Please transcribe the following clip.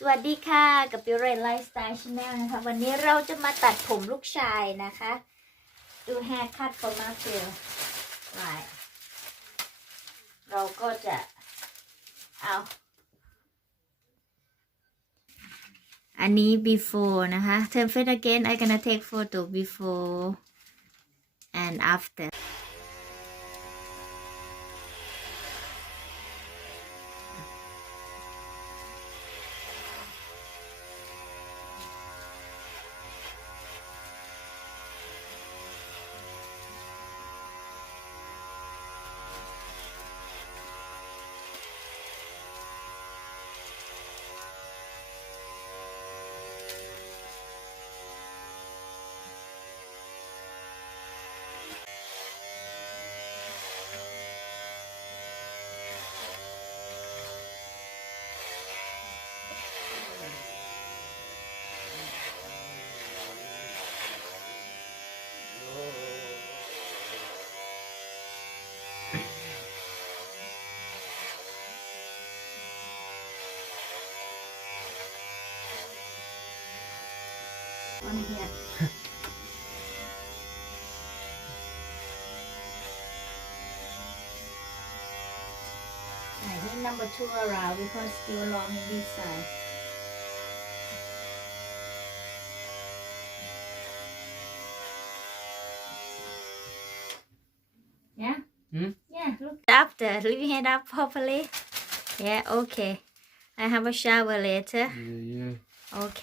สวัสดีค่ะ กับปิวเรนไลฟ์สไตล์ชาแนลนะคะ วันนี้เราจะมาตัดผมลูกชายนะคะ ดูแฮร์คัท for m a t h e w ไเราก็จะเอา อันนี้ before นะคะ turn face again I gonna take photo before and after on here. I need number two around because still long in this side. Yeah? Hmm? Yeah, look. After, leave your head up properly. Yeah, okay. I have a shower later. Yeah, yeah. Okay.